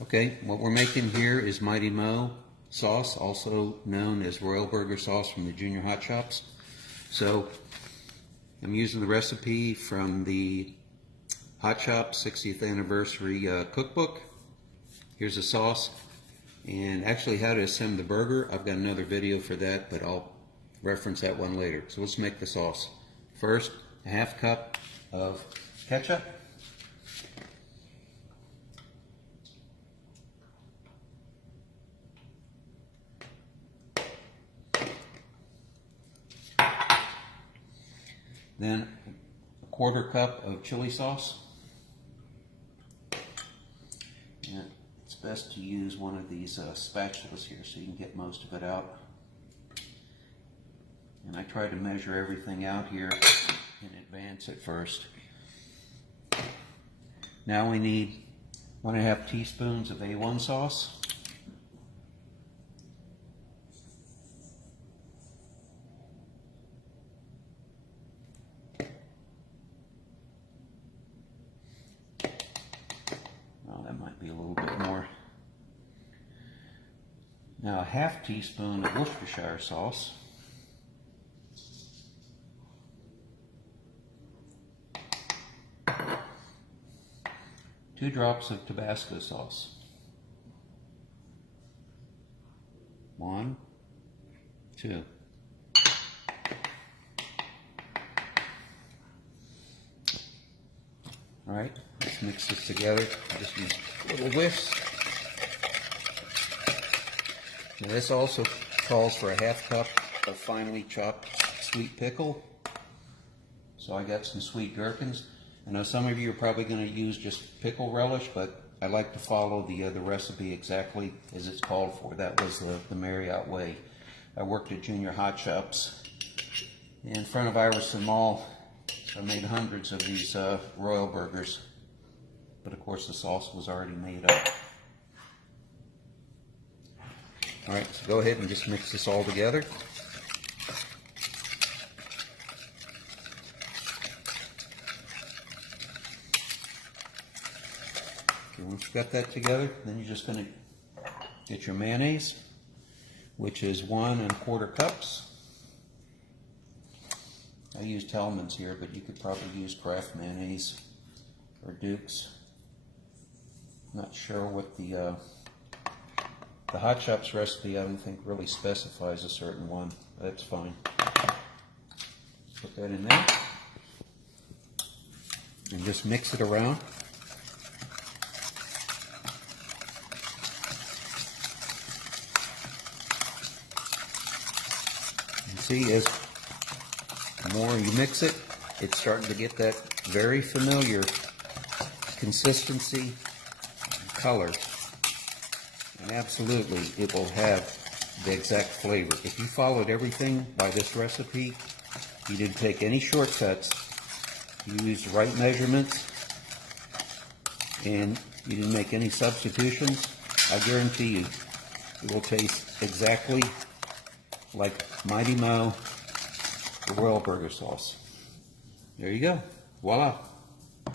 Okay, what we're making here is Mighty Mo sauce, also known as Royal Burger sauce from the Junior Hot Shops. So I'm using the recipe from the Hot Shops 60th anniversary cookbook. Here's the sauce, and actually how to assemble the burger. I've got another video for that, but I'll reference that one later. So let's make the sauce. First, a half cup of ketchup. Then a quarter cup of chili sauce. And it's best to use one of these spatulas here so you can get most of it out. And I try to measure everything out here in advance at first. Now we need 1.5 teaspoons of A1 sauce. Well, that might be a little bit more. Now a half teaspoon of Worcestershire sauce. Two drops of Tabasco sauce. 1, 2. All right, let's mix this together. Just use little whiffs. Now this also calls for a half cup of finely chopped sweet pickle. So I got some sweet gherkins. I know some of you are probably going to use just pickle relish, but I like to follow the recipe exactly as it's called for. That was the Marriott way. I worked at Junior Hot Shops in front of Iverson Mall. So I made hundreds of these Royal Burgers, but of course the sauce was already made up. All right, so go ahead and just mix this all together. Once you've got that together, then you're just going to get your mayonnaise, which is 1 1/4 cups. I use Hellmann's here, but you could probably use Kraft mayonnaise or Duke's. Not sure what the Hot Shops recipe, I don't think really specifies a certain one. That's fine. Put that in there and just mix it around. See, as the more you mix it, it's starting to get that very familiar consistency and color. And absolutely, it will have the exact flavor. If you followed everything by this recipe, you didn't take any shortcuts, you used the right measurements, and you didn't make any substitutions, I guarantee you, it will taste exactly like Mighty Mo Royal Burger sauce. There you go. Voila.